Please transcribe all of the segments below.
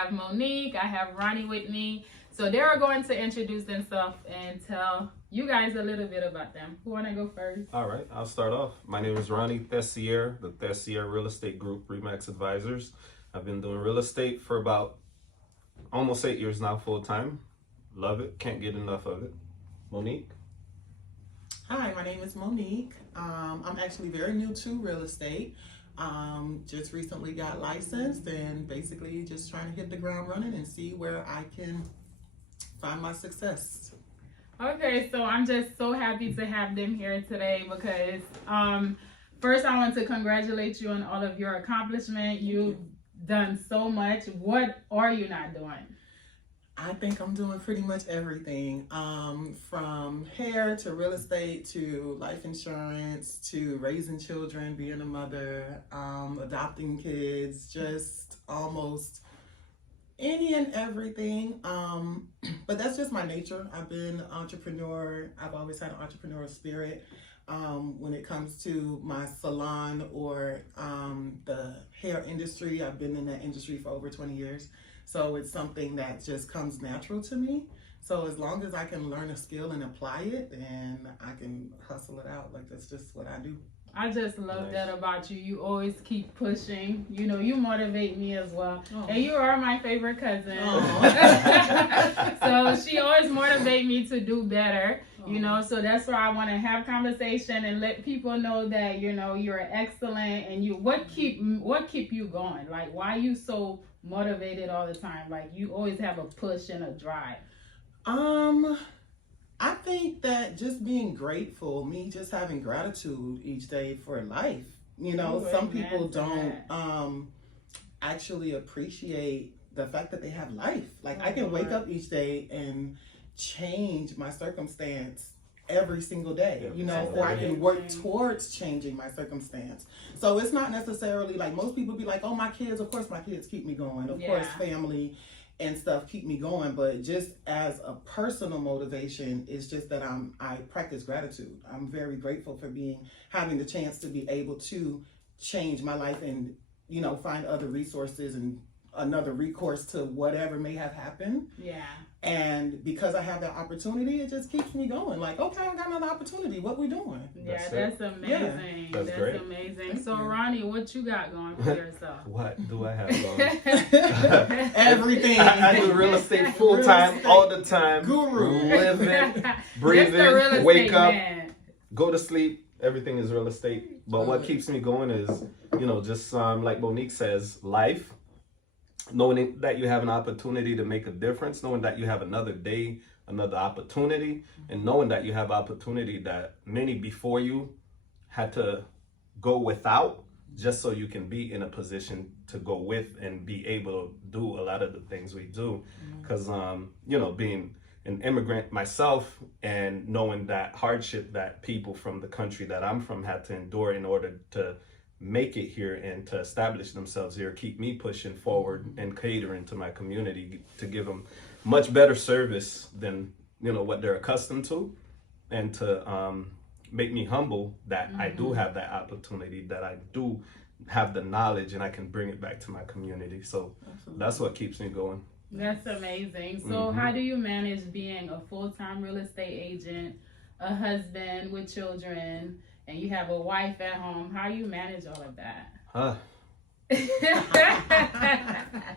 have Monique, I have Rony with me. So they're going to introduce themselves and tell you guys a little bit about them. Who want to go first? All right, I'll start off. My name is Rony Thessier, the Thessier Real Estate Group, Remax Advisors. I've been doing real estate for about almost 8 years now, full time. Love it, can't get enough of it. Monique? Hi, my name is Monique. I'm actually very new to real estate. Just recently got licensed and basically just trying to hit the ground running and see where I can find my success. Okay, so I'm just so happy to have them here today because first I want to congratulate you on all of your accomplishment. You've done so much. What are you not doing? I think I'm doing pretty much everything, from hair to real estate to life insurance to raising children, being a mother, adopting kids, just almost any and everything. But that's just my nature. I've been an entrepreneur. I've always had an entrepreneurial spirit. When it comes to my salon or the hair industry, I've been in that industry for over 20 years. So it's something that just comes natural to me. So as long as I can learn a skill and apply it, then I can hustle it out. Like, that's just what I do. I just love that about you. You always keep pushing. You know, you motivate me as well. Oh. And you are my favorite cousin. So she always motivates me to do better. You know, so that's why I want to have conversation and let people know that, you know, you're excellent and you what keep you going? Like, why are you so motivated all the time? Like, you always have a push and a drive. I think that just being grateful, me just having gratitude each day for life. You know, some people don't actually appreciate the fact that they have life. Like, I can wake up each day and change my circumstance every single day, you know, or I can work towards changing my circumstance. So it's not necessarily like most people be like, oh, my kids, of course my kids keep me going. Of course, family and stuff keep me going. But just as a personal motivation, it's just that I practice gratitude. I'm very grateful for having the chance to be able to change my life and, you know, find other resources and another recourse to whatever may have happened. Yeah. And because I have that opportunity, it just keeps me going. Like, okay, I got another opportunity. What we doing? Yeah, that's amazing. Yeah. That's great. Amazing. So, Rony, what you got going for yourself? What do I have going? Everything. I do real estate full time, all the time. Guru. Living, breathing, wake up, go to sleep. Everything is real estate. But what keeps me going is, you know, just like Monique says, life. Knowing that you have an opportunity to make a difference, knowing that you have another day, another opportunity, and knowing that you have opportunity that many before you had to go without just so you can be in a position to go with and be able to do a lot of the things we do. Because, you know, being an immigrant myself and knowing that hardship that people from the country that I'm from had to endure in order to make it here and to establish themselves here, keep me pushing forward and catering to my community to give them much better service than, you know, what they're accustomed to, and to make me humble that I do have that opportunity, that I do have the knowledge and I can bring it back to my community. So that's what keeps me going. That's amazing. So how do you manage being a full-time real estate agent, a husband with children, and you have a wife at home? How you manage all of that? The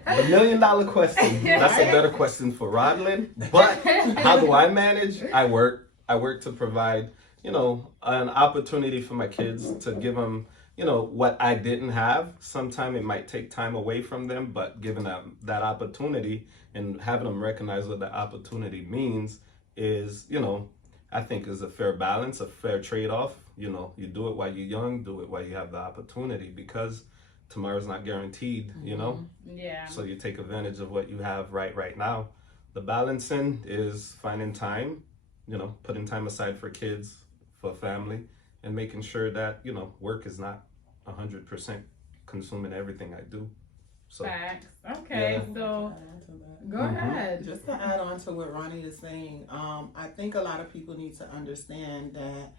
$1 million question. That's a better question for Rodlin. But how do I manage? I work to provide, you know, an opportunity for my kids, to give them, you know, what I didn't have. Sometimes it might take time away from them, but giving them that opportunity and having them recognize what that opportunity means is, you know, I think is a fair balance, a fair trade-off. You know, you do it while you're young, do it while you have the opportunity, because tomorrow's not guaranteed, you know? Yeah. So you take advantage of what you have right now. The balancing is finding time, you know, putting time aside for kids, for family, and making sure that, you know, work is not 100% consuming everything I do. So, facts. Okay, so go ahead. Just to add on to what Rony is saying, I think a lot of people need to understand that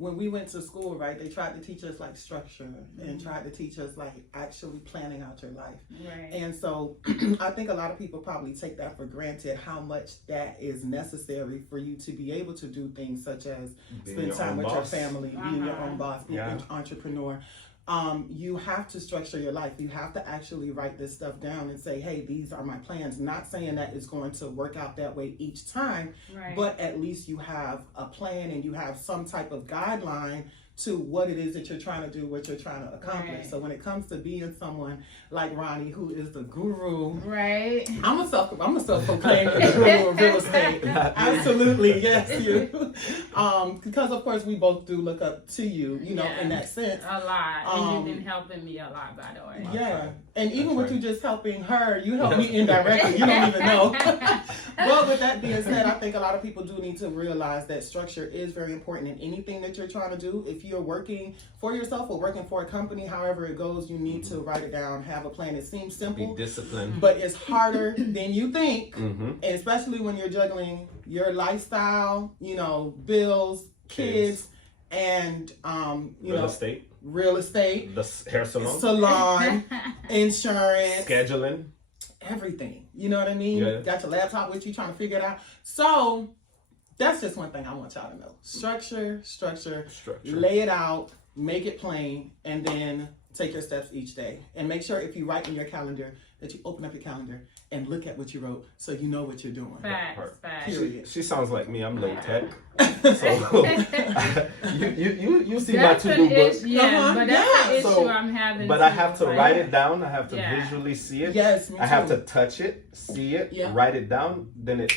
when we went to school, right, they tried to teach us like structure and tried to teach us like actually planning out your life. Right. And so I think a lot of people probably take that for granted, how much that is necessary for you to be able to do things such as spend time with your family, being your own boss, being an entrepreneur. You have to structure your life. You have to actually write this stuff down and say, hey, these are my plans. Not saying that it's going to work out that way each time, but at least you have a plan and you have some type of guideline to what it is that you're trying to do, what you're trying to accomplish. So when it comes to being someone like Rony, who is the guru, I'm a self-proclaimed guru of real estate. Absolutely, yes, you. Because of course we both do look up to you, you know, in that sense. A lot, and you've been helping me a lot, by the way. Yeah, and even with you just helping her, you help me indirectly. You don't even know. Well, with that being said, I think a lot of people do need to realize that structure is very important in anything that you're trying to do. If you're working for yourself or working for a company, however it goes, you need to write it down, have a plan. It seems simple, be disciplined, but it's harder than you think, and especially when you're juggling your lifestyle, you know, bills, kids, and real estate, the hair salon, insurance, scheduling, everything. You know what I mean? Got your laptop with you trying to figure it out. So that's just one thing I want y'all to know. Structure, lay it out, make it plain, and then take your steps each day. And make sure if you write in your calendar that you open up your calendar and look at what you wrote so you know what you're doing. Facts. Period. She sounds like me. I'm low tech. So you see my to-do book. But that's the issue I'm having. But I have to write it down. I have to visually see it. Yes, me too. I have to touch it, see it, write it down. Then it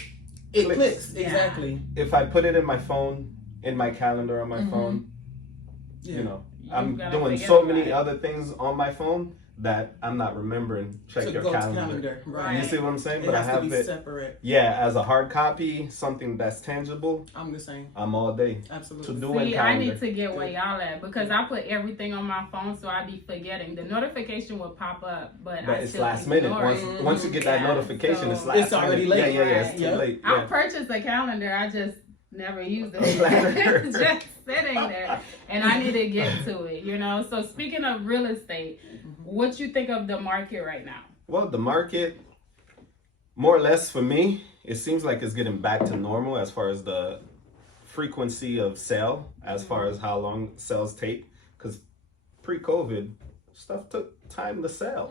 clicks. Exactly. If I put it in my phone, in my calendar on my phone, you know, I'm doing so many other things on my phone that I'm not remembering. Check your calendar. Right. You see what I'm saying? But I have it separate. Yeah, as a hard copy, something that's tangible. I'm the same. I'm all day. Absolutely. To do it. I need to get where y'all at because I put everything on my phone, so I be forgetting. The notification will pop up, but it's last minute. Once you get that notification, it's last minute. It's already late. It's too late. I purchased a calendar. I just never used it. Just sitting there, and I need to get to it. You know. So speaking of real estate, what you think of the market right now? Well, the market, more or less for me, it seems like it's getting back to normal as far as the frequency of sale, as far as how long sales take. Because pre-COVID, stuff took time to sell.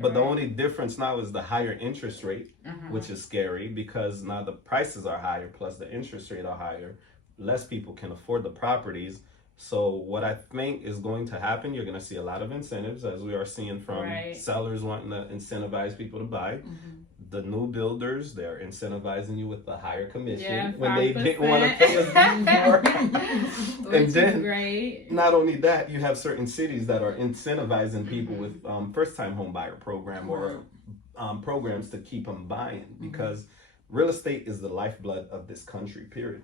But the only difference now is the higher interest rate, which is scary because now the prices are higher plus the interest rate are higher. Less people can afford the properties. So what I think is going to happen, you're going to see a lot of incentives, as we are seeing from sellers wanting to incentivize people to buy. The new builders, they're incentivizing you with the higher commission when they didn't want to pay us more. And then, not only that, you have certain cities that are incentivizing people with first-time home buyer program or programs to keep them buying because real estate is the lifeblood of this country, period.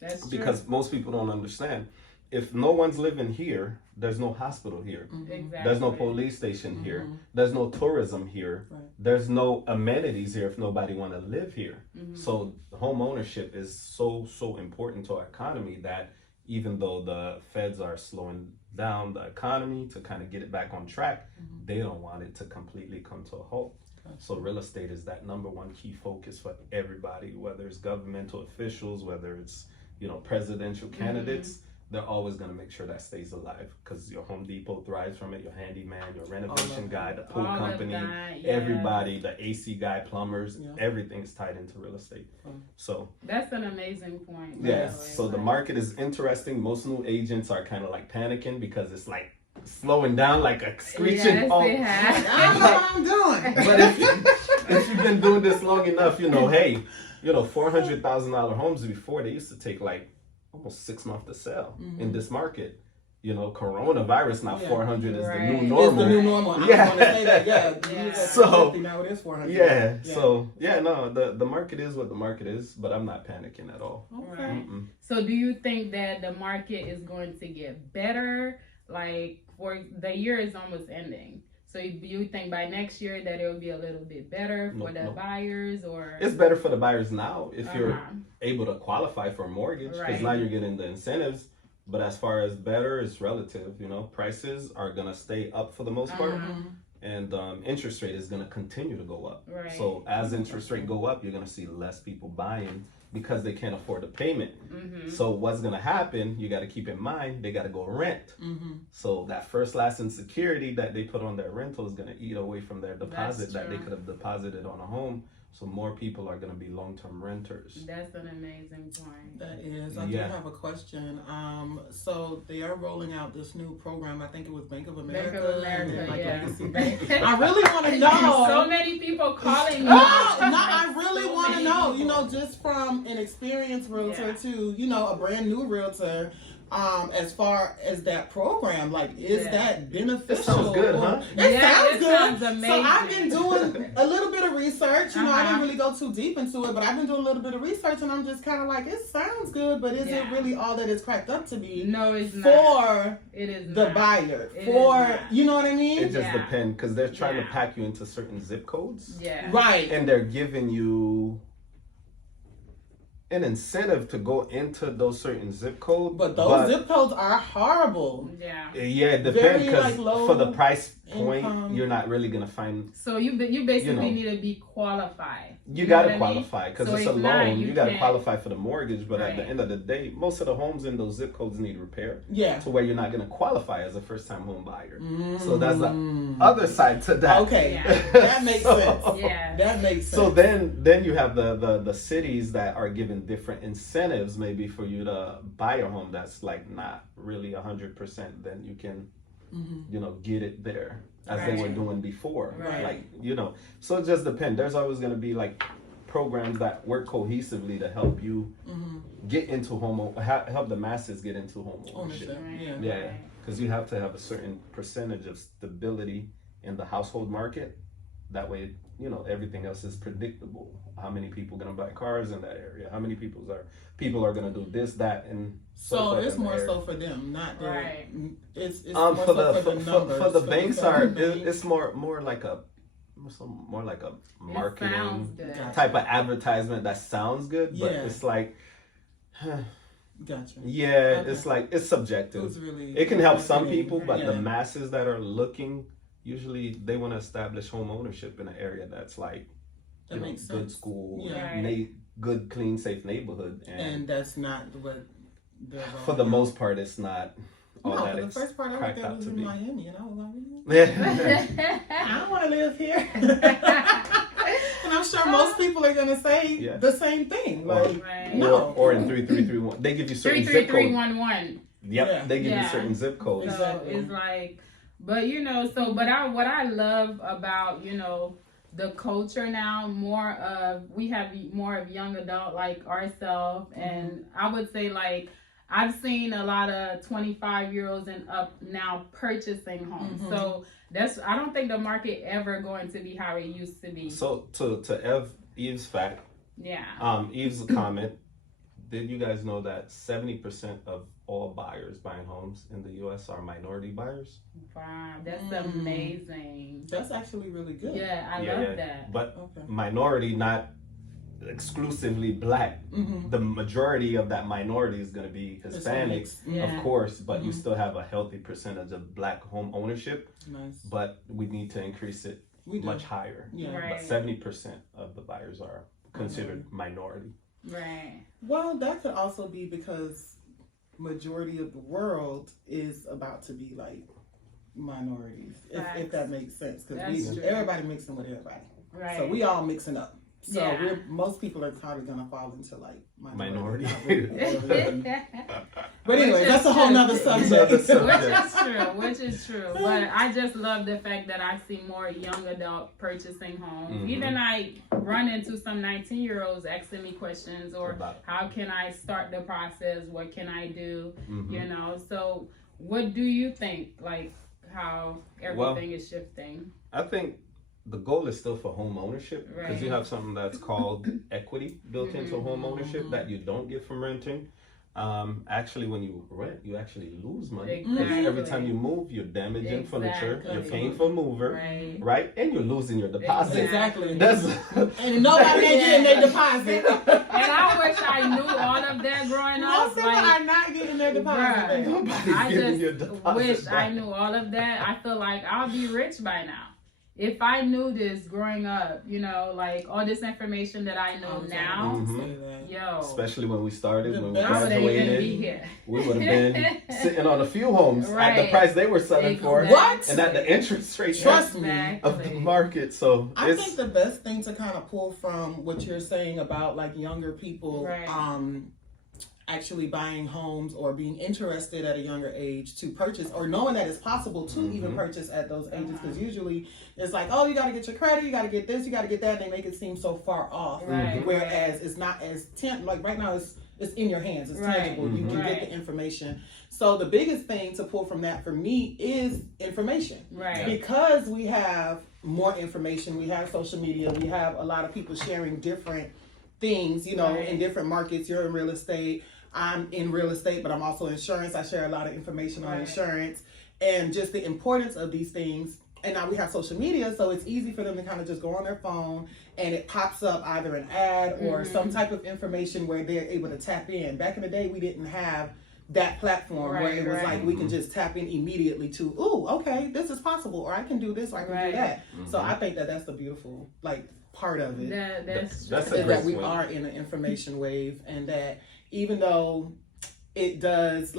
That's true. Because most people don't understand. If no one's living here, there's no hospital here. Exactly. There's no police station here. There's no tourism here. There's no amenities here if nobody want to live here. So home ownership is so important to our economy that even though the feds are slowing down the economy to kind of get it back on track, they don't want it to completely come to a halt. So real estate is that number one key focus for everybody, whether it's governmental officials, whether it's, you know, presidential candidates. They're always going to make sure that stays alive because your Home Depot thrives from it, your handyman, your renovation guy, the pool company, everybody, the AC guy, plumbers, everything is tied into real estate. So that's an amazing point. Yes. So the market is interesting. Most new agents are kind of like panicking because it's like slowing down like a screeching pump. I know what I'm doing. But if you've been doing this long enough, you know, hey, you know, $400,000 homes before, they used to take like almost 6 months to sell in this market. You know, coronavirus now 400 is the new normal. It's the new normal. I was going to say that. So now it is 400. So the market is what the market is, but I'm not panicking at all. Okay. So do you think that the market is going to get better? Like, for the year is almost ending. So do you think by next year that it will be a little bit better for the buyers, or? It's better for the buyers now if you're able to qualify for a mortgage because now you're getting the incentives. But as far as better, it's relative. Prices are gonna stay up for the most part, and interest rate is gonna continue to go up. Right. So as interest rate go up, you're gonna see less people buying because they can't afford the payment. So what's gonna happen? You got to keep in mind they got to go rent. So that first, last, and security that they put on their rental is gonna eat away from their deposit that they could have deposited on a home. So more people are going to be long-term renters. That's an amazing point. That is. I do have a question. So they are rolling out this new program. I think it was Bank of America. Bank of America, Legacy Bank. I really want to know. So many people calling me. I really want to know. Just from an experienced realtor to, a brand new realtor. As far as that program, is that beneficial? It sounds good, huh? It sounds good. Sounds amazing. So I've been doing a little bit of research. I didn't really go too deep into it, but I've been doing a little bit of research, and I'm just kind of like, it sounds good, but is it really all that it's cracked up to be? No, it's not. For it is the not. buyer. For you know what I mean? It just depends because they're trying to pack you into certain zip codes. Yeah. Right. And they're giving you an incentive to go into those certain zip codes. But those zip codes are horrible. Yeah. Yeah, it depends because for the price point, income. you're not really gonna find. So you basically need to be qualified. You gotta qualify because it's a loan. You gotta can't. Qualify for the mortgage, but at the end of the day, most of the homes in those zip codes need repair. Yeah. To where you're not gonna qualify as a first-time home buyer. So that's the other side to that. Okay, Yeah. that makes sense. Yeah. That makes sense. So then you have the cities that are giving different incentives maybe for you to buy a home that's not really 100%. Then you can get it there as they were doing before. Right. So it just depends. There's always going to be programs that work cohesively to help you get into help the masses get into home ownership. Yeah, because you have to have a certain percentage of stability in the household market. That way, everything else is predictable. How many people are going to buy cars in that area? How many people are going to do this, that, and so it's more so for them, not the. Right. It's more so for the numbers. For the banks it's more like a marketing type of advertisement that sounds good, but it's like. Gotcha. Yeah, okay. It's subjective. It can help some people, but the masses that are looking, usually they want to establish home ownership in an area that's good school, good, clean, safe neighborhood, and that's not what. For the most part, it's not. No, for the first part I thought was in Miami, and I was like, I don't want to live here. And I'm sure most people are going to say the same thing. Or in 3331. They give you certain zip codes. 33311. Yep, they give you certain zip codes. So it's but what I love about, the culture now, we have more of young adult like ourselves, and I would say I've seen a lot of 25-year-olds and up now purchasing homes. So I don't think the market ever going to be how it used to be. So to Eve's fact, Eve's comment, did you guys know that 70% of all buyers buying homes in the U.S. are minority buyers? Wow, that's amazing. That's actually really good. Yeah, I love that. But minority, not exclusively black. The majority of that minority is going to be Hispanic, of course, but you still have a healthy percentage of black home ownership. Nice. But we need to increase it much higher. But 70% of the buyers are considered minority. Right. Well, that could also be because majority of the world is about to be minorities, if that makes sense, because everybody mixing with everybody. Right. So we all mixing up. So most people are probably gonna fall into minority. But anyway, that's a whole nother subject. Which is true. But I just love the fact that I see more young adult purchasing homes. Even I run into some 19-year-olds asking me questions or how can I start the process? What can I do? So what do you think? How everything is shifting? I think the goal is still for home ownership because you have something that's called equity built into home ownership that you don't get from renting. Actually, when you rent, you actually lose money. Exactly. Every time you move, you're damaging furniture, you're paying for a mover, Right. right? And you're losing your deposit. Exactly. That's And nobody ain't getting their deposit. And I wish I knew all of that growing up. Most people are not getting their deposit. Nobody's I getting your just deposit wish back. I knew all of that. I feel like I'll be rich by now. If I knew this growing up, you know, like all this information that I know now, yo. Especially when we started, when we I wouldn't even be graduated, here. we would have been sitting on a few homes at the price they were selling for. What? And at the interest rate Trust me. of the market. So I think the best thing to kind of pull from what you're saying about like younger people actually buying homes or being interested at a younger age to purchase, or knowing that it's possible to even purchase at those ages, because usually it's like, oh, you got to get your credit, you got to get this, you got to get that, and they make it seem so far off. Whereas it's not as like right now it's in your hands, it's tangible, you can get the information. So the biggest thing to pull from that for me is information, because we have more information, we have social media, we have a lot of people sharing different things, you know, in different markets. You're in real estate, I'm in real estate, but I'm also insurance. I share a lot of information on insurance and just the importance of these things. And now we have social media, so it's easy for them to kind of just go on their phone and it pops up either an ad or some type of information where they're able to tap in. Back in the day, we didn't have that platform where it was like we can just tap in immediately to, ooh, okay, this is possible, or I can do this, or I can do that. So I think that that's the beautiful part of it. That's that we are in an information wave, and that even though it does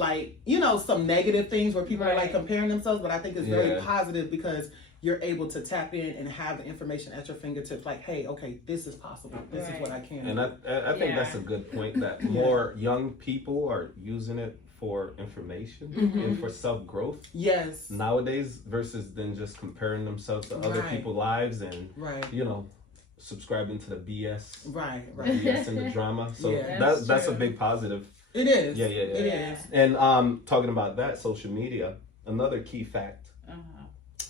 some negative things where people are comparing themselves, but I think it's very positive because you're able to tap in and have the information at your fingertips, like, hey, okay, this is possible, this is what I can do. And I think that's a good point, that more young people are using it for information and for self-growth nowadays, versus than just comparing themselves to other people's lives and you know, subscribing to the BS, BS and the drama. So that's a big positive. It is. It is. And talking about that, social media, another key fact.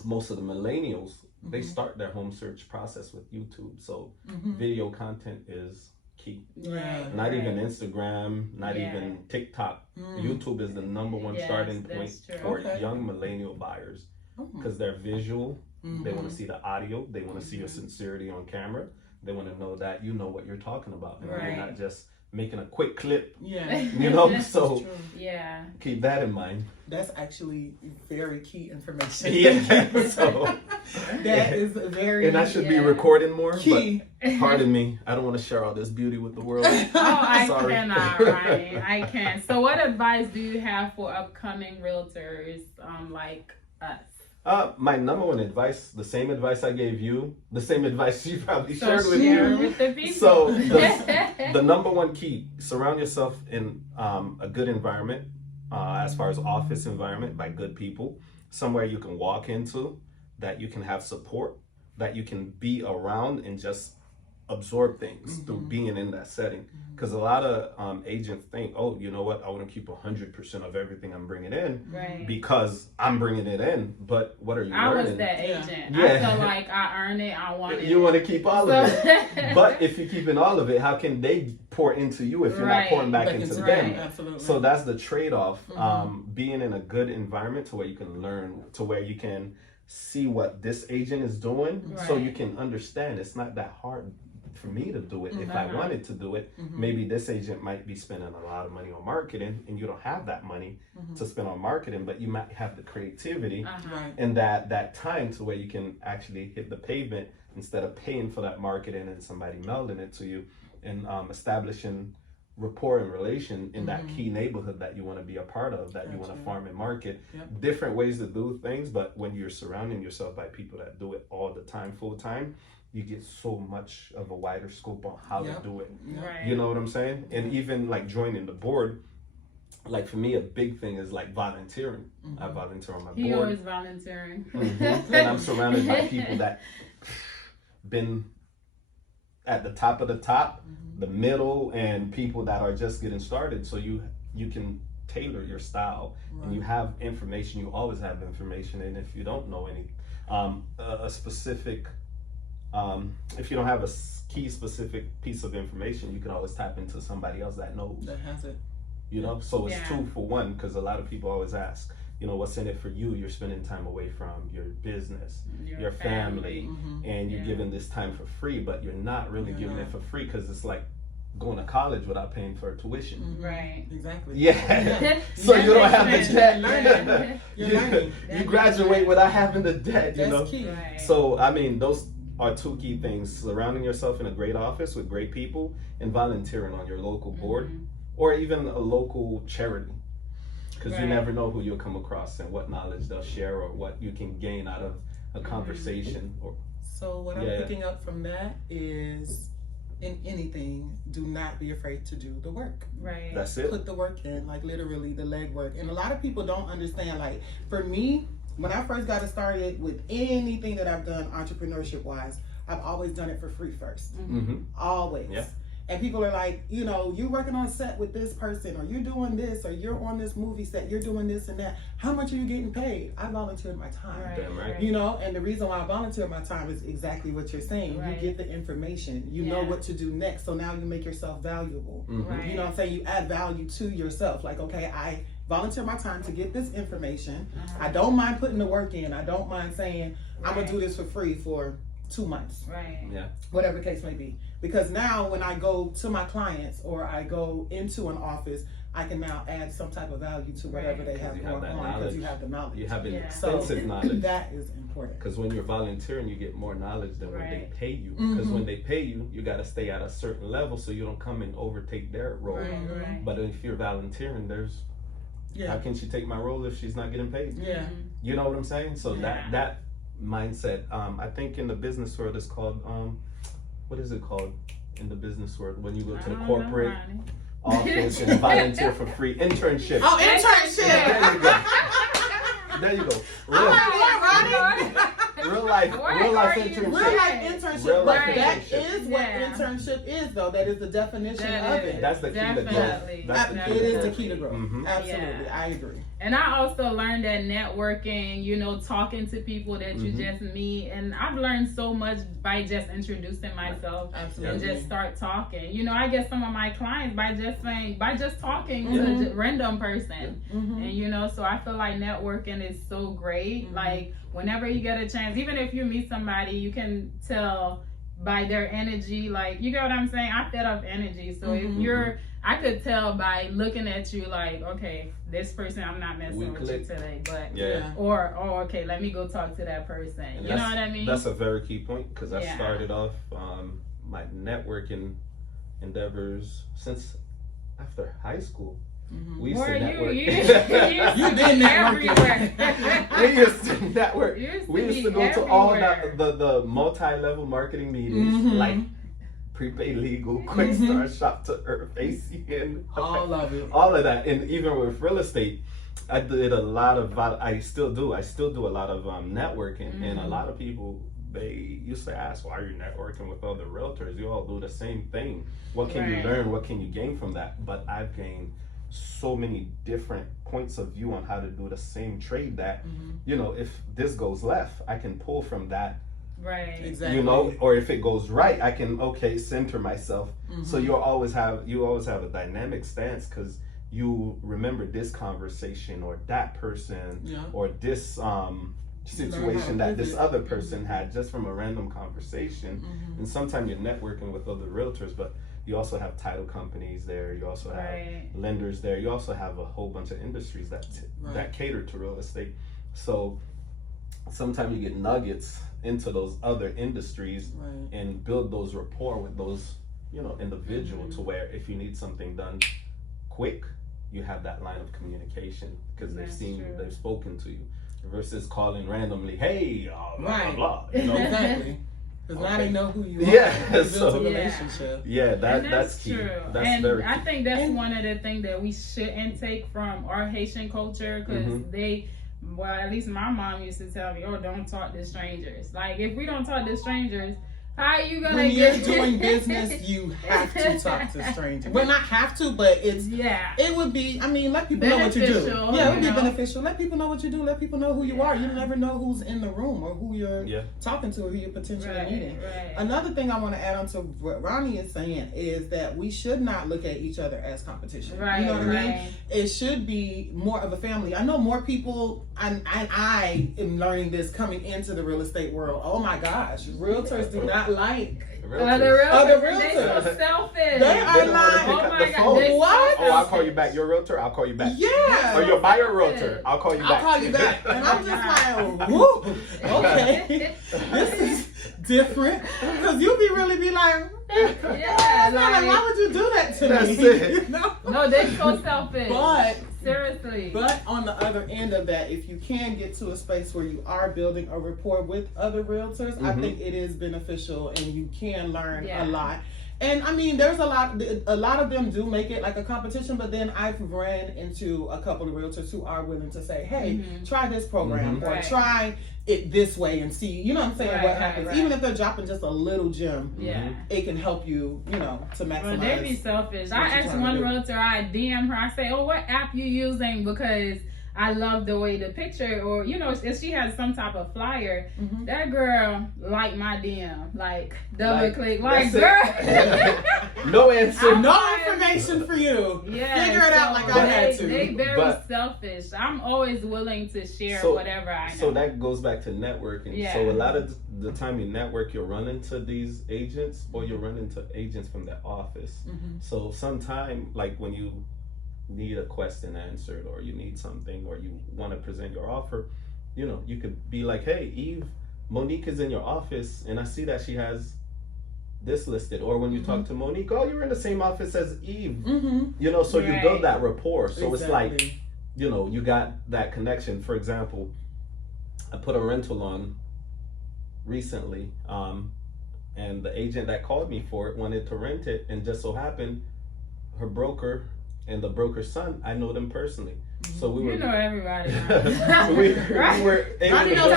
Most of the millennials, they start their home search process with YouTube. So video content is key. Not even Instagram, not even TikTok. YouTube is the number one starting point for young millennial buyers, because they're visual. They want to see the audio. They want to see your sincerity on camera. They want to know that you know what you're talking about. And you're not just making a quick clip. You know, so keep that in mind. That's actually very key information. So that is very. And I should be recording more. Key. But pardon me, I don't want to share all this beauty with the world. I cannot, Ryan. I can't. So, what advice do you have for upcoming realtors like us? My number one advice, the same advice I gave you, the same advice you probably shared with you. With the people. So the number one key, surround yourself in a good environment, as far as office environment, by good people, somewhere you can walk into, that you can have support, that you can be around and just absorb things through being in that setting. Because a lot of agents think, oh, you know what, I want to keep 100% of everything I'm bringing in because I'm bringing it in. But what are you learning? I was that agent. I feel like I earned it, I want it. You want to keep all of it. But if you're keeping all of it, how can they pour into you if you're not pouring back into them? Absolutely. So that's the trade-off. Being in a good environment to where you can learn, to where you can see what this agent is doing, so you can understand it's not that hard for me to do it. If I wanted to do it, maybe this agent might be spending a lot of money on marketing and you don't have that money to spend on marketing, but you might have the creativity and that time to where you can actually hit the pavement instead of paying for that marketing and somebody mailing it to you, and establishing rapport and relation in that key neighborhood that you want to be a part of, that you want to farm and market. Different ways to do things, but when you're surrounding yourself by people that do it all the time, full time, you get so much of a wider scope on how to do it. You know what I'm saying? And even like joining the board, like for me, a big thing is like volunteering. I volunteer on my board. He always volunteering. And I'm surrounded by people that been at the top of the top, the middle, and people that are just getting started. So you can tailor your style, and you have information. You always have information, and if you don't know any a specific if you don't have a key specific piece of information, you can always tap into somebody else that knows. That has it. You know, so it's 2 for 1, because a lot of people always ask, you know, what's in it for you? You're spending time away from your business, your family, and you're giving this time for free, but you're not really giving it for free, because it's like going to college without paying for tuition. Right. Exactly. Yeah. So you don't have the debt. You graduate without having the debt, you know. Key. Right. So, I mean, those are 2 key things: surrounding yourself in a great office with great people, and volunteering on your local board or even a local charity, because you never know who you'll come across and what knowledge they'll share or what you can gain out of a conversation. So what I'm picking up from that is, in anything, do not be afraid to do the work. Right. That's it. Put the work in, like literally the leg work. And a lot of people don't understand, like for me, when I first got started with anything that I've done entrepreneurship wise, I've always done it for free first. Always. Yeah. And people are like, you know, you're working on set with this person, or you're doing this, or you're on this movie set, you're doing this and that. How much are you getting paid? I volunteered my time. Right. You know, and the reason why I volunteer my time is exactly what you're saying. You get the information. You know what to do next. So now you make yourself valuable. You know what I'm saying? You add value to yourself. Like, okay, I volunteer my time to get this information. I don't mind putting the work in. I don't mind saying, I'm going to do this for free for 2 months. Right. Yeah. Whatever the case may be. Because now when I go to my clients or I go into an office, I can now add some type of value to whatever they have going on, because you have the knowledge. You have an extensive knowledge. That is important. Because when you're volunteering, you get more knowledge than when they pay you. Because when they pay you, you got to stay at a certain level so you don't come and overtake their role. But if you're volunteering, there's how can she take my role if she's not getting paid? You know what I'm saying? So that mindset, I think in the business world it's called what is it called in the business world when you go to the corporate office and volunteer for free? Internship. Oh, internship. There you go. Real life internship. Real life internship. But that is what internship is, though. That is the definition of it. That's the key to growth. It is the key to growth. Absolutely, I agree. And I also learned that networking, you know, talking to people that you just meet, and I've learned so much by just introducing myself and just start talking. You know, I get some of my clients by just talking to a random person, and you know, so I feel like networking is so great. Like whenever you get a chance, even if you meet somebody, you can tell by their energy. Like, you get what I'm saying? I fed off energy, so if I could tell by looking at you, like, okay, this person, I'm not messing with you today, but or okay, let me go talk to that person. And you know what I mean? That's a very key point, because I started off my networking endeavors since after high school. We used to network. You've been everywhere. We used to network. We used to go to all the multi-level marketing meetings, like Prepaid Legal, Quick Start, Shop to Earth, ACN, all of it, all of that. And even with real estate, I did a lot of. I still do a lot of networking, and a lot of people, they used to ask, why are you networking with other realtors? You all do the same thing. What can you learn? What can you gain from that? But I've gained so many different points of view on how to do the same trade that, you know, if this goes left, I can pull from that. Right. Exactly. You know, or if it goes right, I can center myself. So you always have a dynamic stance, because you remember this conversation or that person or this situation that this other person had just from a random conversation. And sometimes you're networking with other realtors, but you also have title companies there. You also have lenders there. You also have a whole bunch of industries that cater to real estate. So sometimes you get nuggets into those other industries and build those rapport with those, you know, individual to where if you need something done quick, you have that line of communication because they've seen you, they've spoken to you, versus calling randomly, hey, blah, blah, blah. You know? Exactly. Because now they know who you are. Yeah, so a relationship. Yeah, that's key. True. That's and very key. I think that's one of the things that we shouldn't take from our Haitian culture, because well, at least my mom used to tell me, oh, don't talk to strangers. Like, if we don't talk to strangers, How are you gonna when you're doing business, you have to talk to strangers. Well, not have to, but it would be, I mean, let people know what you do. Yeah, it would be beneficial. Let people know what you do. Let people know who you are. You never know who's in the room or who you're talking to or who you're potentially meeting. Right. Another thing I want to add on to what Rony is saying is that we should not look at each other as competition. Right, you know what I mean? It should be more of a family. I know more people, and I am learning this coming into the real estate world. Oh my gosh, realtors do not like other realtors. They're so selfish. They are like, oh my God, what? Oh, I'll call you back. You're a realtor. I'll call you back. Yeah. Or you're a buyer realtor. I'll call you back. I'll call you back. And I'm just like, whoo, okay, this is different. Because you really be like, why would you do that to me? It. You know? No, they're so selfish. But seriously. But on the other end of that, if you can get to a space where you are building a rapport with other realtors, I think it is beneficial and you can learn a lot. And I mean, there's a lot of them do make it like a competition, but then I've ran into a couple of realtors who are willing to say, hey, try this program or try it this way and see, you know what I'm saying, what happens. Even if they're dropping just a little gem, it can help you, you know, to maximize. Well, they be selfish. I asked one realtor, I DM her, I say, oh, what app you using? Because I love the way the picture, or, you know, if she has some type of flyer, that girl like my DM, like double click, like girl. No answer. No information for you. Yeah. Figure it out like I had to. They very selfish. I'm always willing to share whatever I know. So that goes back to networking. Yeah. So a lot of the time you network, you'll run into these agents or you'll run into agents from their office. So sometime, like when you need a question answered or you need something or you want to present your offer, you know, you could be like, hey, Eve, Monique is in your office and I see that she has this listed. Or when you talk to Monique, oh, you're in the same office as Eve. You know, so you build that rapport. So it's like, you know, you got that connection. For example, I put a rental on recently, and the agent that called me for it wanted to rent it, and just so happened her broker and the broker's son, I know them personally. So we were, you know everybody. we were able to build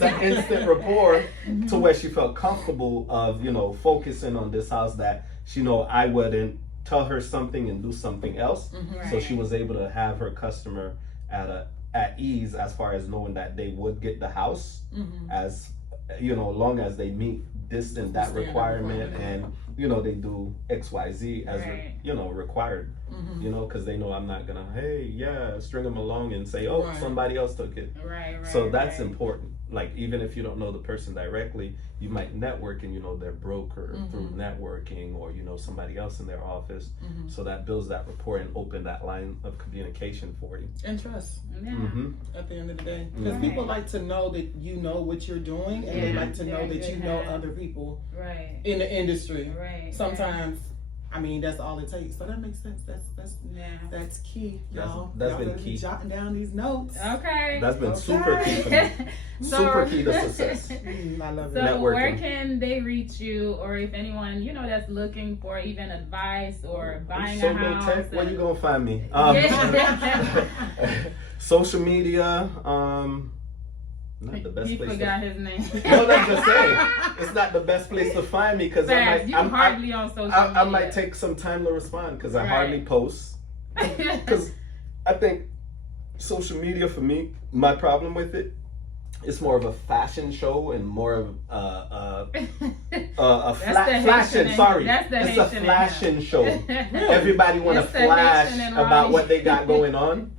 that instant rapport to where she felt comfortable of, you know, focusing on this house, that she know I wouldn't tell her something and do something else. So she was able to have her customer at ease as far as knowing that they would get the house, as, you know, long as they meet this and that requirement, and, you know, they do XYZ as you know, required, you know, because they know I'm not gonna, string them along and say, oh, somebody else took it. So that's important. Like, even if you don't know the person directly, you might network and you know their broker through networking, or you know somebody else in their office. So that builds that rapport and open that line of communication for you. And trust. At the end of the day, because people like to know that you know what you're doing, and they like to know that you know other people in the industry. Sometimes, I mean, that's all it takes. So that makes sense. That's key, y'all. That's been key. Jotting down these notes. Okay. That's been super key for me. Super key to success. I love it. So networking. Where can they reach you, or if anyone, you know, that's looking for even advice or buying a house? Tech, where you gonna find me? Social media. Not the best he place. Forgot his name. No, that's just saying. It's not the best place to find me because I'm hardly on social media. I might take some time to respond because I hardly post. Because I think social media, for me, my problem with it, it's more of a fashion show and more of a flashing. Sorry, it's a flashing show. Everybody want to flash about what they got going on,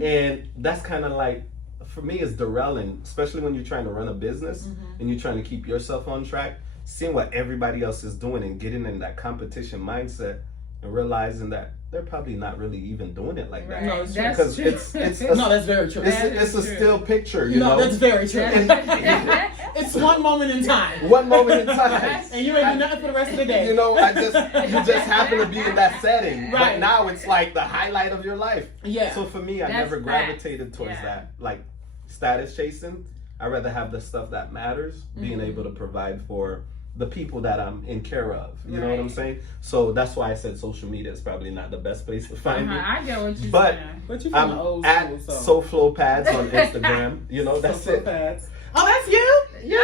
and that's kind of like, for me, it's derailing, especially when you're trying to run a business and you're trying to keep yourself on track. Seeing what everybody else is doing and getting in that competition mindset and realizing that they're probably not really even doing it like that. No, that's true. It's that's very true. It's a still picture, you know? That's very true. It's one moment in time. One moment in time. And you ain't do nothing for the rest of the day. You know, you just happen to be in that setting. But now it's like the highlight of your life. Yeah. So for me, I never gravitated towards that. Like, status chasing. I'd rather have the stuff that matters, being able to provide for the people that I'm in care of. You know what I'm saying? So that's why I said social media is probably not the best place to find me. I get what you're saying. But you're I'm old at school, SoFlo Pads on Instagram. You know, that's it. Pads. Oh, that's you? Yeah.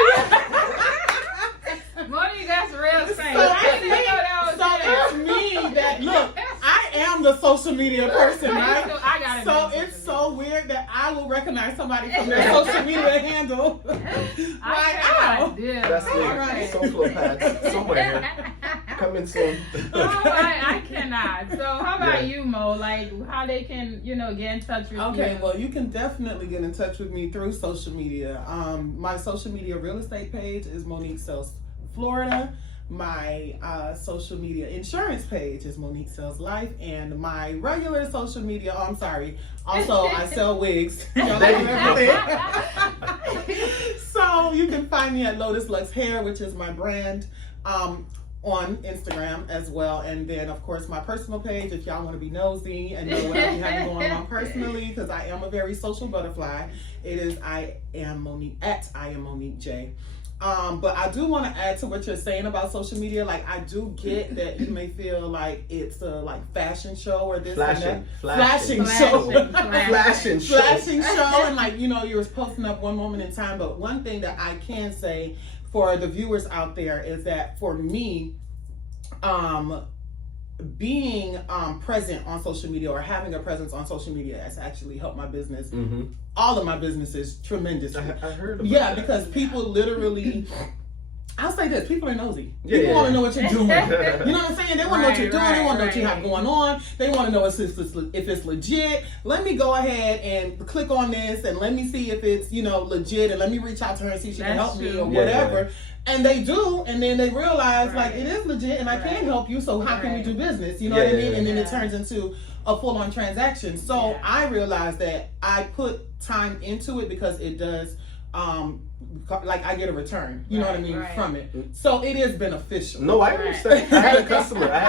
real thing. So I didn't even know that was it's me that, look, I am the social media person, right? I gotta So it's so weird that I will recognize somebody from their social media handle. That's right. Social pads somewhere here. Coming soon. I cannot. So how about you, Mo? Like how they can, get in touch with you? Okay, well, you can definitely get in touch with me through social media. My social media real estate page is Monique Sells Florida. My social media insurance page is Monique Sells Life, and my regular social media, also I sell wigs. So you can find me at Lotus Lux Hair, which is my brand, on Instagram as well. And then of course my personal page, if y'all want to be nosy and know what I be having going on personally, because I am a very social butterfly, it is IammoniqueJ. But I do want to add to what you're saying about social media. Like, I do get that you may feel like it's a fashion show or this and that. Flashing show. And like, you were posting up one moment in time. But one thing that I can say for the viewers out there is that for me, being present on social media or having a presence on social media has actually helped my business. Mm-hmm. All of my businesses tremendously. I heard about that. Because people literally, I'll say this, people are nosy. People want to know what you're doing. You know what I'm saying? They want to know what you're doing. They want to know what you have going on. They want to know if it's legit. Let me go ahead and click on this and let me see if it's, legit, and let me reach out to her and see if she can help me or whatever. And they do, and then they realize it is legit and I can help you, so how can we do business? You know what I mean? And then it turns into a full-on transaction. So I realized that I put time into it because it does, I get a return, you know what I mean, from it. So it is beneficial. No, I understand. I had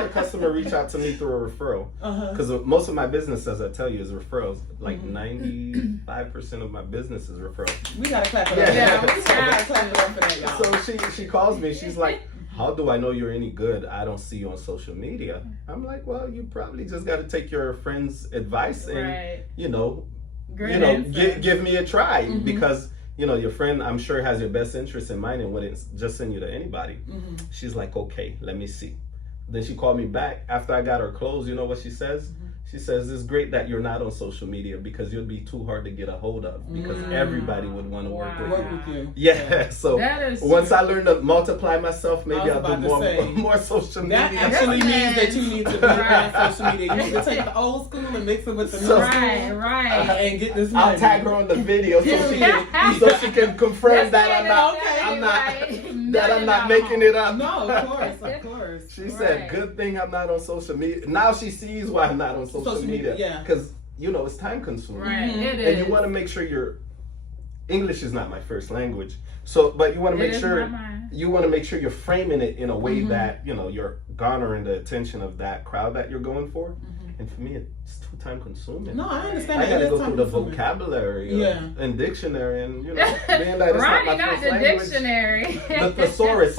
a customer reach out to me through a referral. Because most of my business, as I tell you, is referrals. Like 95% of my business is referrals. We gotta clap it up. Yeah, we gotta clap it up for that, y'all. So she calls me, she's like, how do I know you're any good? I don't see you on social media. I'm like, well, you probably just got to take your friend's advice and, give me a try because, your friend, I'm sure, has your best interest in mind and wouldn't just send you to anybody. She's like, okay, let me see. Then she called me back after I got her clothes. You know what she says? She says, it's great that you're not on social media because you'll be too hard to get a hold of because everybody would want to work with you. Yeah, so once I learn to multiply myself, maybe I'll do more social media. That actually means that you need to be on social media. You need to take the old school and mix it with the new school. And get this money. I'll tag her on the video so she can confirm that I'm not making it up. No, of course. She said, good thing I'm not on social media. Now she sees why I'm not on social media. Because, it's time consuming. It is. And you want to make sure English is not my first language. So, but you want to make sure you're framing it in a way that, you're garnering the attention of that crowd that you're going for. And for me, it's too time consuming. No, I understand. I gotta go through the vocabulary and dictionary, and being that it's not my first language. Dictionary. The thesaurus.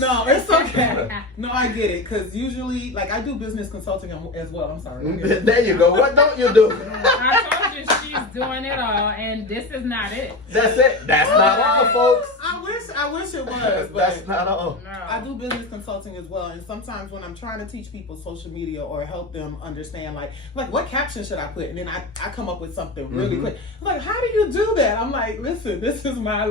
No, it's okay. No, I get it, because usually, I do business consulting as well. I'm sorry. There you go. What don't you do? I told you she's doing it all, and this is not it. That's it. That's not all, folks. I wish it was, but that's not all. No. I do business consulting as well, and sometimes when I'm trying to teach people social media or help them understand, like what caption should I put, and then I come up with something really quick. I'm like, how do you do that? I'm like, listen, this is my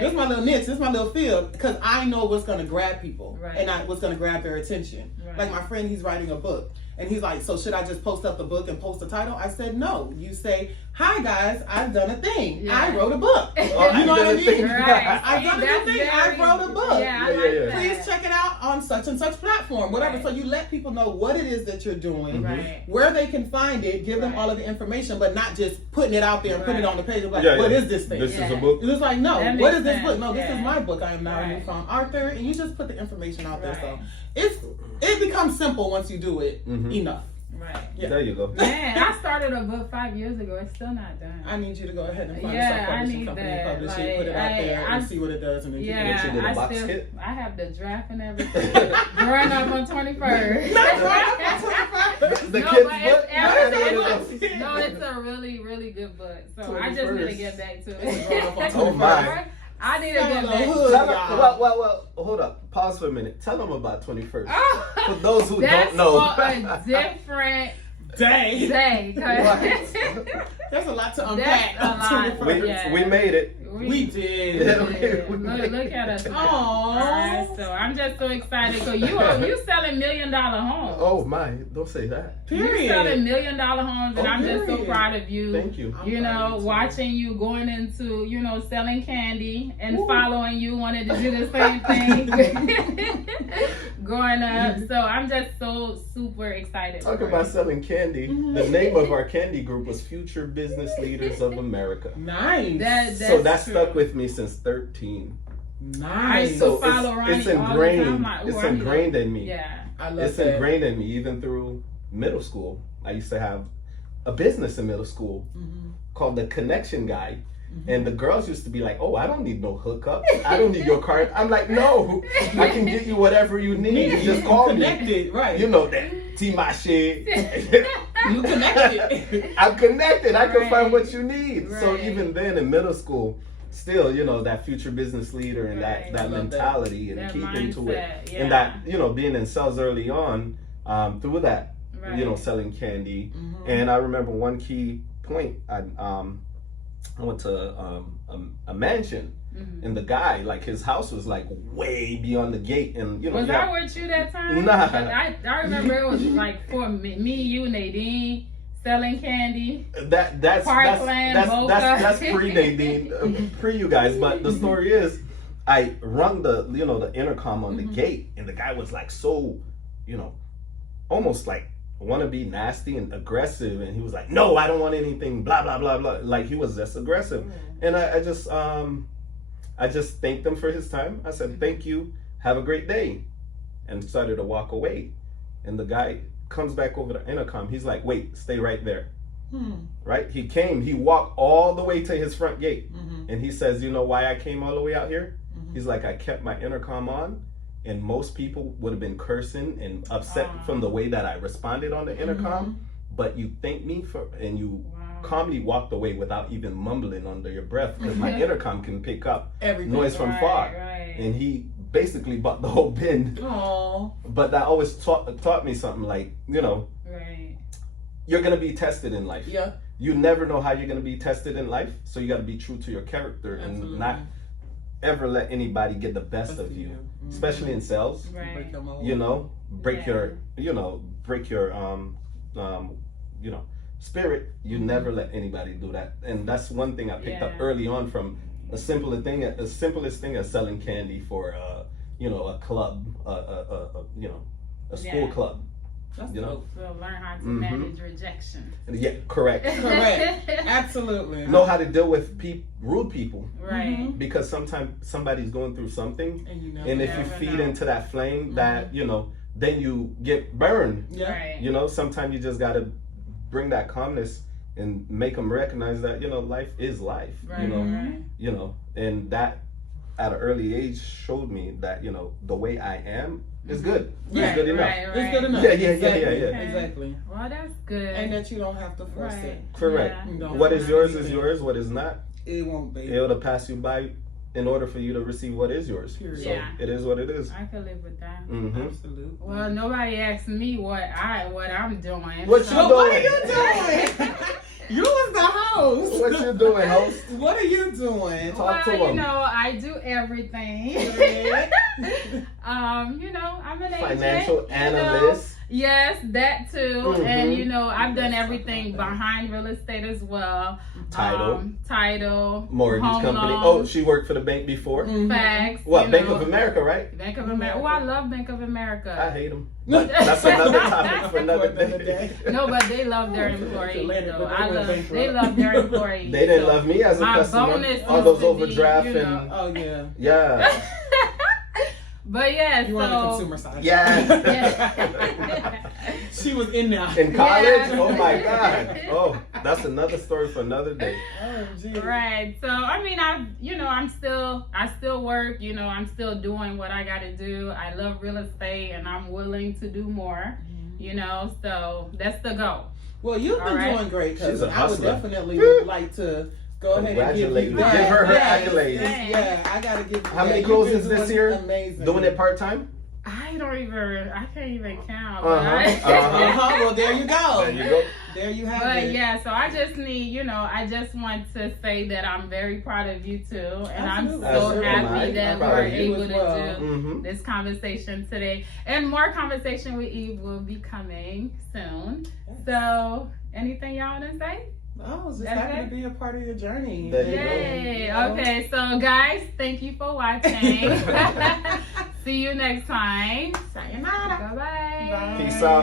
this is my little niche, this is my little field, because I know what's gonna grab people and what's gonna grab their attention. Like my friend, he's writing a book. And he's like, so should I just post up the book and post the title? I said, no. You say, hi guys, I've done a thing. Yeah. I wrote a book. You know what I mean? Right. I've done a thing. I wrote a book. Yeah, I like that. Please check it out on such and such platform, whatever. So you let people know what it is that you're doing, where they can find it, give them all of the information, but not just putting it out there and putting it on the page. Like, what is this thing? This is a book. It's like, no, what is this book? No, this is my book. I am now a newfound author. And you just put the information out there. So it becomes simple once you do it enough. Right. Yeah. There you go. Man, I started a book 5 years ago. It's still not done. I need you to go ahead and find a self-publishing company and publish it, put it out there, and see what it does. And then you I have the draft and everything. Growing up on 21st. The kids' book? No, it's a really, really good book. So I just need to get back to it. Oh my. I need to get back. Well, hold up. Pause for a minute. Tell them about 21st. For those who don't know. That's for a different day. There's a lot to unpack. We made it. We did. Look at us. Right, so I'm just so excited because you selling $1 million homes. Oh my! Don't say that. Period. You selling $1 million homes, and I'm just so proud of you. Thank you. Watching you going into selling candy and following you, wanted to do the same thing growing up. So I'm just so super excited. Talk about selling candy. The name of our candy group was Future Business Leaders of America. Nice. That stuck with me since 13. Nice. So it's ingrained. It's ingrained in me. Yeah, I love it's that. ingrained in me even through middle school. I used to have a business in middle school called The Connection Guy. And the girls used to be like, "Oh, I don't need no hookup. I don't need your card." I'm like, "No, I can get you whatever you need. You just call connected, me." Right. You know that. T-my-shit. You connected. I'm connected. I can Right. find what you need. Right. So even then in middle school, still, that future business leader and Right. that mentality and that keeping to it. mindset, yeah. And that, being in sales early on, through that, Right. selling candy. And I remember one key point, I went to a mansion, and the guy, like, his house was like way beyond the gate, and was I with you that time? Nah. I remember it was like for me, you, Nadine, selling candy. That's pre Nadine, pre you guys. But the story is, I rung the intercom on the gate, and the guy was like so, almost like want to be nasty and aggressive, and he was like, "No, I don't want anything." Blah blah blah blah. Like he was just aggressive, and I just thanked him for his time. I said, "Thank you. Have a great day," and started to walk away. And the guy comes back over the intercom. He's like, "Wait, stay right there." Right? He walked all the way to his front gate, and he says, "You know why I came all the way out here?" He's like, "I kept my intercom on, and most people would have been cursing and upset from the way that I responded on the intercom, but you thanked me and you calmly walked away without even mumbling under your breath, because my intercom can pick up everything noise from far." And he basically bought the whole bin. Aww. But that always taught me something, like, you're gonna be tested in life. Yeah. You never know how you're gonna be tested in life, so you got to be true to your character. Absolutely. And not ever let anybody get the best of you, especially in sales. Right. Break your spirit. You never let anybody do that. And that's one thing I picked up early on from the simplest thing as selling candy for a club, a school club. That's dope. We'll learn how to manage rejection. Yeah, correct. Absolutely. Know how to deal with rude people. Right. Because sometimes somebody's going through something, and if you feed into that flame, that then you get burned. Yeah. Right. Sometimes you just gotta bring that calmness and make them recognize that life is life. Right. And that at an early age showed me that the way I am is good. It's good enough. Right. It's good enough. Yeah. Exactly. Well, that's good. And that you don't have to force it. Correct. Yeah. What is yours is yours. What is not, it won't be. It'll pass you by in order for you to receive what is yours. Period. So it is what it is. I could live with that. Absolutely. Well, nobody asked me what I'm doing. What are you doing? You was the host. What you doing, host? What are you doing? Talk to him. I do everything. I'm an Financial analyst. Yes, that too. And I've done everything behind real estate as well. Title. Mortgage company. Loans. Oh, she worked for the bank before. Facts. What? Bank of America, right? Bank of America. Oh, I love Bank of America. I hate them. But that's another topic for another day. No, but they love their employees. They love their employees. They didn't love me as a customer. Bonus all those used to overdraft be, and oh yeah. Yeah. But yeah, you on the consumer side. Yeah. She was in there. In college? Yeah. Oh my God. Oh, that's another story for another day. Oh, geez. Right. So I still work, I'm still doing what I gotta do. I love real estate and I'm willing to do more, so that's the goal. Well, you've been doing great, because I would definitely like to go ahead and give you that. Give her accolades. Yeah, I gotta give you How many closings this year? Amazing. Doing it part-time? I can't even count. Well, there you go. There you go. There you have But it. yeah, so I just need, I just want to say that I'm very proud of you too. And Absolutely. I'm so Absolutely. happy that I'm we're proud of you able as to well. do this conversation today. And more conversation with Eve will be coming soon. So, anything y'all want to say? I was just happy to be a part of your journey. Yay. Okay, so guys, thank you for watching. See you next time. Sayonara. Bye-bye. Bye. Peace out.